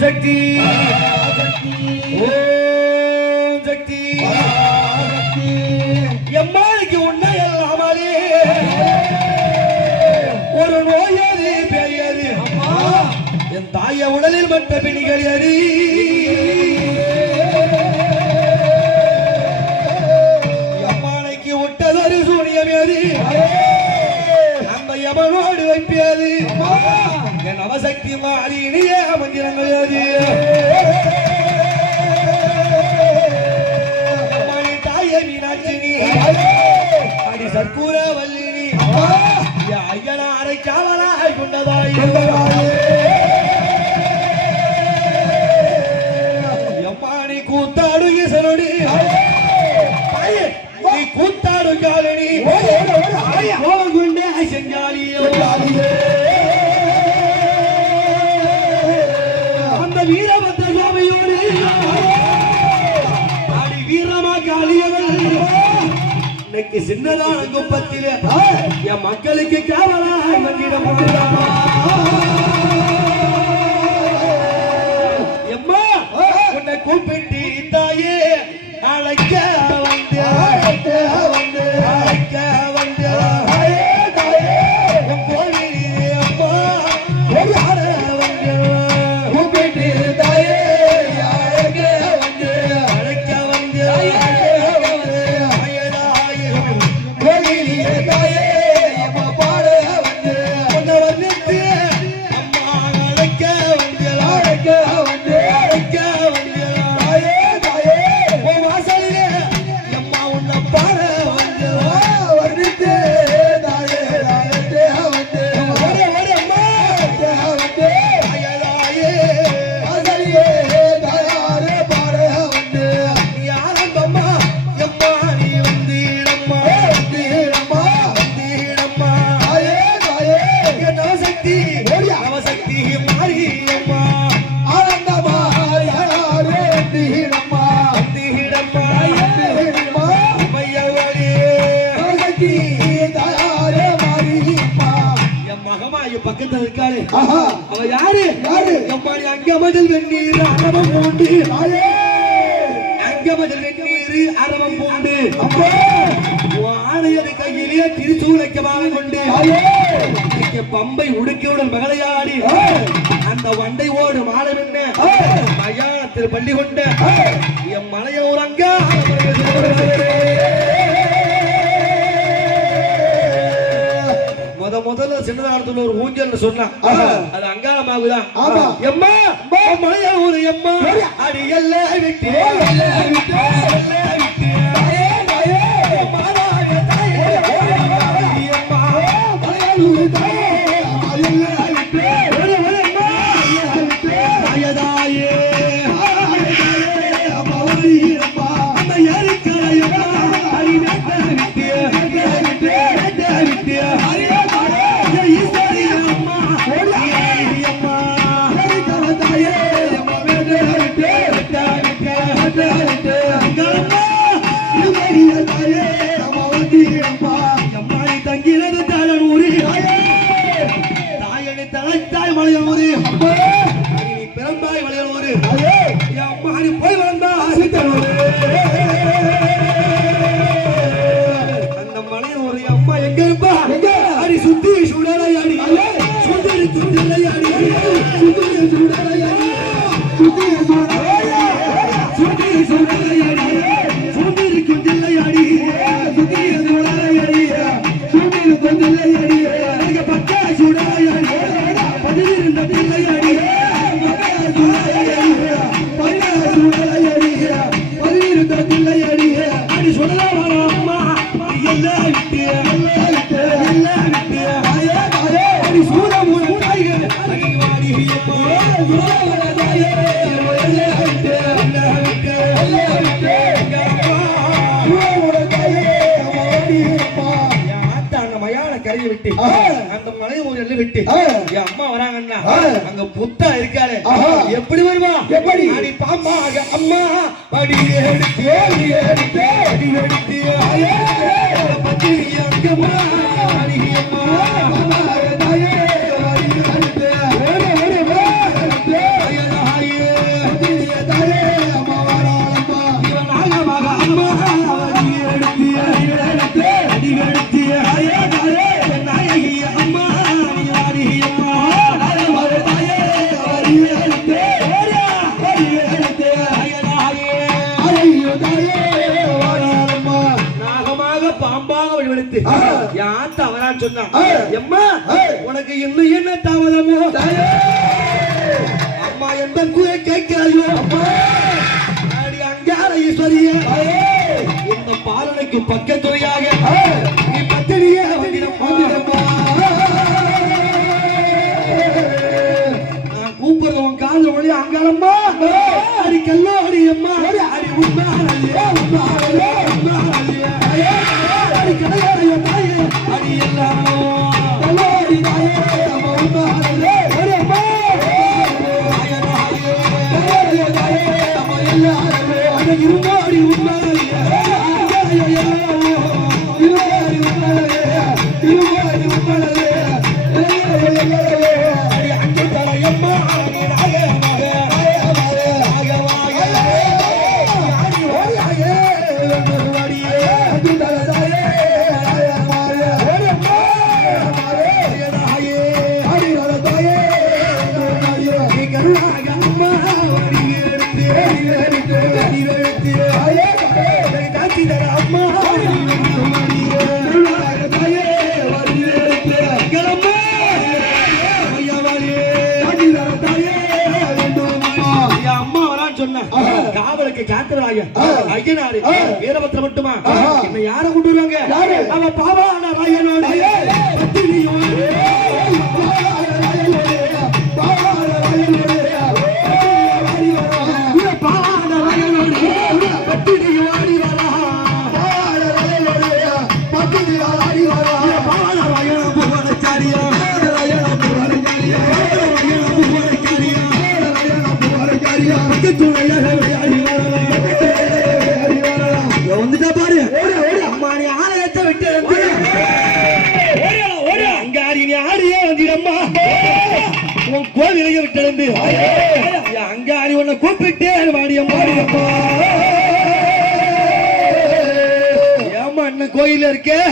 சக்தி. ஓம் சக்தி. எம்மாளுக்கு உன்னை எல்லாமாலே ஒரு நோயாது பெரியாது. என் தாய உடலில் மற்ற பிணிகள் அறி நவசக்தி மாறி இணைய மந்திரங்கள் இன்னைக்கு சின்னதான குப்பத்திலே என் மக்களுக்கு கேவலாய் மந்திரம் போகிறாமா வெங்கமதில் வெந்நீரு அரவம் பூண்டு. ஆணையது கையிலே திருச்சூலக்கமாக கொண்டு. பம்பை உடுக்கியுடன் மகளையாடி அந்த வண்டை ஓடு மாலை என்ன? மயானத்தில் பள்ளி கொண்ட. என் மலையோரங்க. முதல்ல சின்னதாரத்துல ஒரு ஊஞ்சல் சொன்னா அது அங்காளமாவு தான் ஆமா. எம்மா? மலையூர் எம்மா அடி எல்லாம் விட்டு. கரையை விட்டு. அந்த மலையை ஒரு விட்டு. என் அம்மா வராங்கன்னா அங்க புத்தா இருக்காரு எப்படி வருவா? எப்படி? அடி பாம்மா அம்மா. அடி எடுத்து அடி எடுத்து அடி எடுத்து. அங்கம்மா அடி அம்மா. சொன்னான். எம்மா. உனக்கு இன்னும் என்ன தாமதமோ? அம்மா எந்த குறை கேட்கிறாயோ? அடி அங்கார ஈஸ்வரிய. இந்த பாலனைக்கு பக்கத்துறையாக Oh, ஐயனாரு ஆ. வீரபத்திரம் மட்டுமா. என்ன யார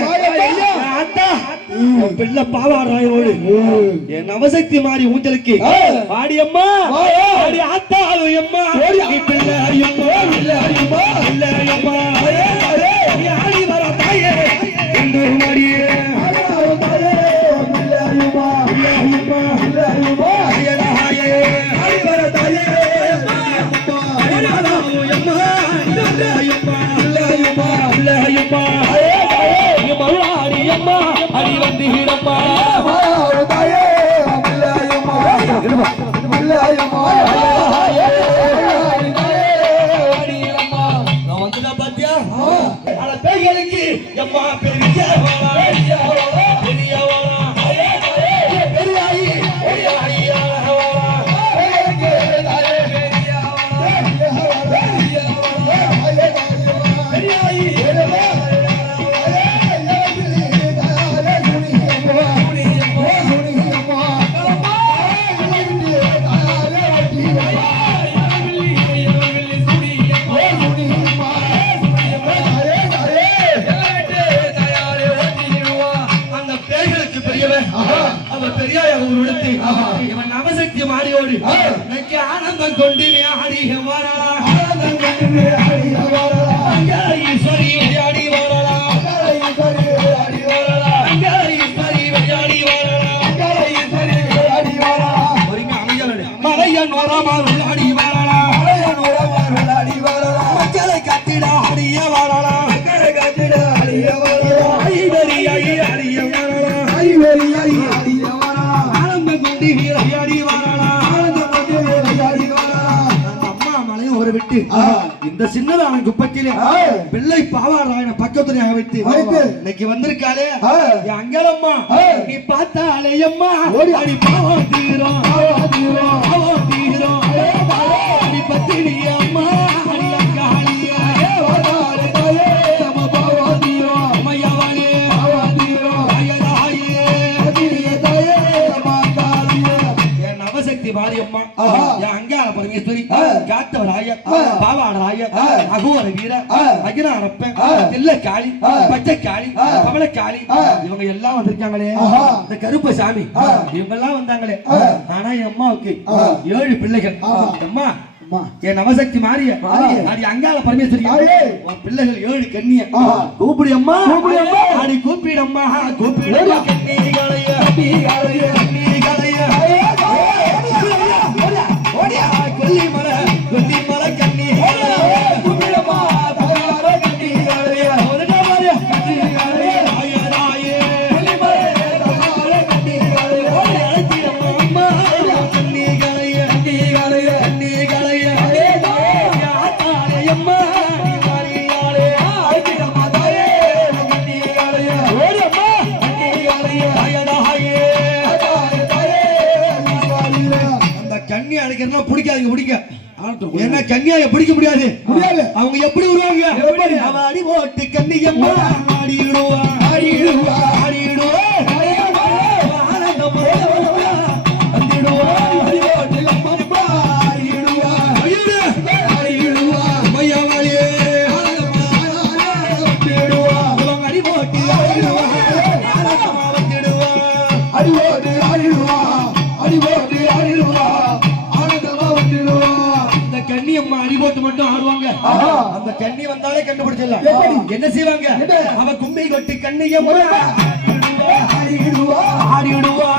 கோயில இருக்கே. அத்தா. என் நவசக்தி மாறி ஊஞ்சலுக்கு. வாடியம்மா வாடி ஆத்தா அம்மா. அடி வந்து ஹீரம்மா விளையாடி மக்களை ஐவரி ஐ அடிய கொண்டு விளையாடி அம்மா மலையும் ஒரு விட்டு. இந்த சின்னதான குப்பத்திலே ஆ. வெள்ளை பாவாராயன பக்கத்துல வைத்து. இன்னைக்கு வந்திருக்காளே. அங்கலம்மா. நீ பார்த்தாலே அம்மா ஓடி. அடி பாவம் தீரும் பாவம் தீரும் பரமேஸ்வரி ஆ. காத்தவராய ஆ. பாவாடராய ஆ. அகோர வீர ஆ. தில்லக்காளி ஆ. பச்சைக்காளி ஆ. பவளக்காளி ஆ. இவங்க எல்லாம் வந்திருக்காங்களே. இந்த கருப்ப சாமி. இவங்க எல்லாம் வந்தாங்களே. ஆனா என் அம்மாவுக்கு. ஏழு பிள்ளைகள் அம்மா. என் நவசக்தி மாறிய. அடி அங்காள பரமேஸ்வரி. உன் பிள்ளைகள் ஏழு கண்ணிய. கூப்பிடு அம்மா கூப்பிடு அம்மா. அடி கூப்பிடம்மா கூப்பிடு. கண்ணிகளைய கண்ணியம்மா ஆடிடுவா. ஆடிடுவா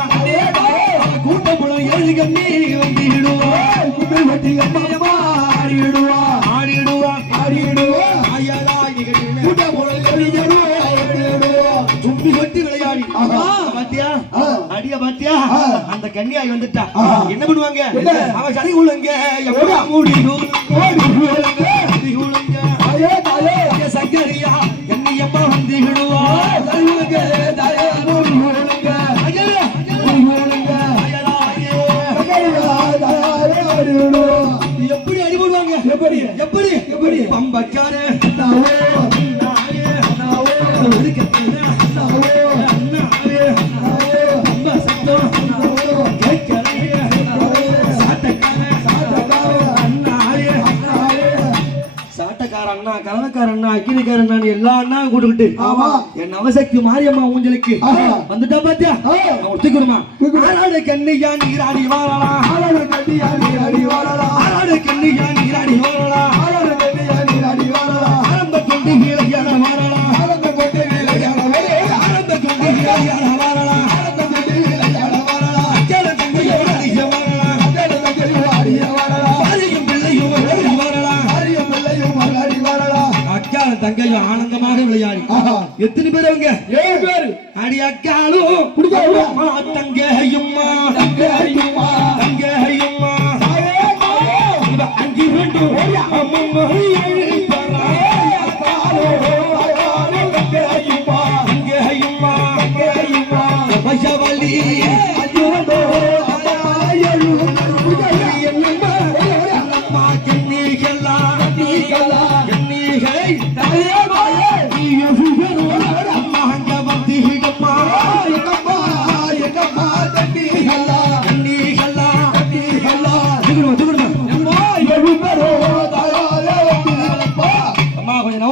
போல ஏழு கண்ணி வந்துடுவா கும்பி வட்டி அம்மம்மா ஆடிடுவா. ஆடிடுவா ஆடிடுவா. போல எரிஞ்சிடுவா. ஆடிடுவா. கும்பி கொட்டி விளையாடி. பாத்தியா ஆ. அடிய பாத்தியா ஆ. அந்த கன்னியாய் வந்துட்டா ஆஹா. என்ன பண்ணுவாங்க என்ன? அவ சரி உழுங்க எப்படா மூடி எப்படி? எப்படி எப்படி? பம்பக்கார நாவோ, நாயே, நாவோ, ஒடுக்கத்தில, நாவோ, நாயே, நாவோ, பம்ப சத்தம் நாவோ. கேட்கலையே. சாட்டக்கார, அண்ணா கலவக்கார அண்ணா அக்கினிக்கார அண்ணா எல்லா அண்ணா கூட்டுக்கிட்டு ஆமா. என் நவசக்தி மாரியம்மா ஊஞ்சலுக்கு. வந்துட்டா பாத்தியா. அவன் தூக்கணுமா தூக்கு. ஆறாடு கண்ணியா நீராடி வாழலாம் ஆளாடு கட்டியா நீ அடி ஆறாடு கண்ணியா நீராடி வாழலாம் ஆளாடு கட்டியா நீ அடி வாழலா. ஆரம்ப கொண்டு கீழையான வாழலாம் ஆனந்த கொண்டு விளையாட வேலே. ஆரம்ப கொண்டு கீழையான வாழலாம் ஆனந்த கொண்டு விளையாட வாழலா. அச்சால தங்கையோட அதிக வாழலாம் அத்தனை தங்கையும் ஆடிய வாழலா. பாரியும் பிள்ளையும் ஓடி வாழலாம் ஆரிய பிள்ளையும் மகாடி வாழலா. அக்கால தங்கையும் ஆனந்தமாக விளையாடி. எத்தனை பேர் அவங்க ஏழு பேரு. அடி அக்காலும் குடிக்க விடு.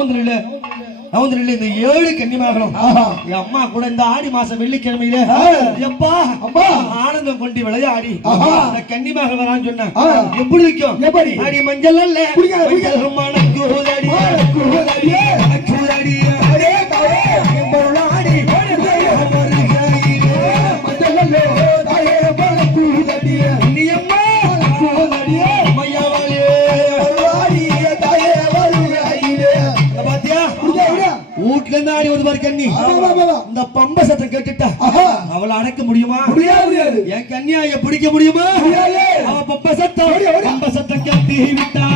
நவுந்து நில்லு நவுந்து நில்லு இந்த ஏழு கன்னிமாகணும் ஆஹா. என் அம்மா கூட இந்த ஆடி மாசம் வெள்ளிக்கிழமையில. எப்பா அம்மா. ஆனந்தம் கொண்டு விளையாடி ஆஹா. இந்த கன்னிமாக வரான்னு சொன்னேன். எப்படி வைக்கும் எப்படி? அடி மஞ்சள் அல்ல. மஞ்சள் குருவதையே. கண்ணி. இந்த பம்ப சத்தம் கேட்டுட்டா. அவளை அடக்க முடியுமா முடியாது. என் பிடிக்க முடியுமா. அவ பம்ப சத்தம். பம்ப சத்தம் கட்டி விட்டா.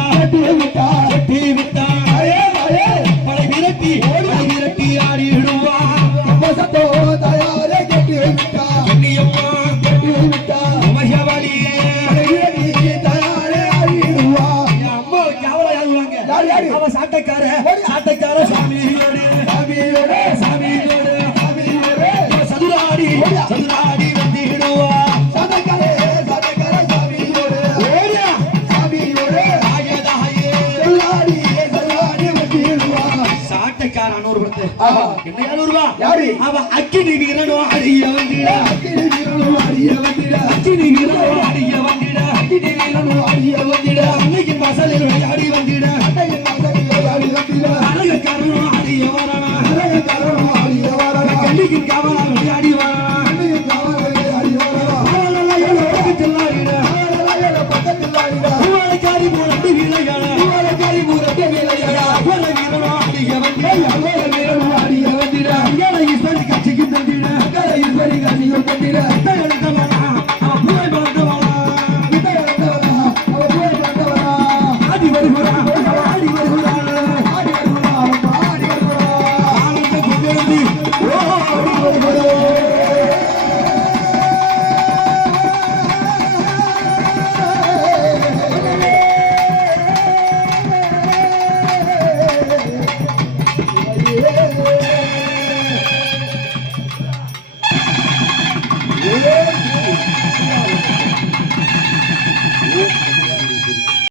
என்ன ரூபா யாரு? அவ அக்கினி வீரனோ அடிய வந்திட அக்கினி வீரனும் அடிய வந்திட. அக்கினி வீரனோ அடிய வந்திட அக்கினி வீரனும் அடிய வந்திட. அன்னைக்கு வாசலில் விளையாடி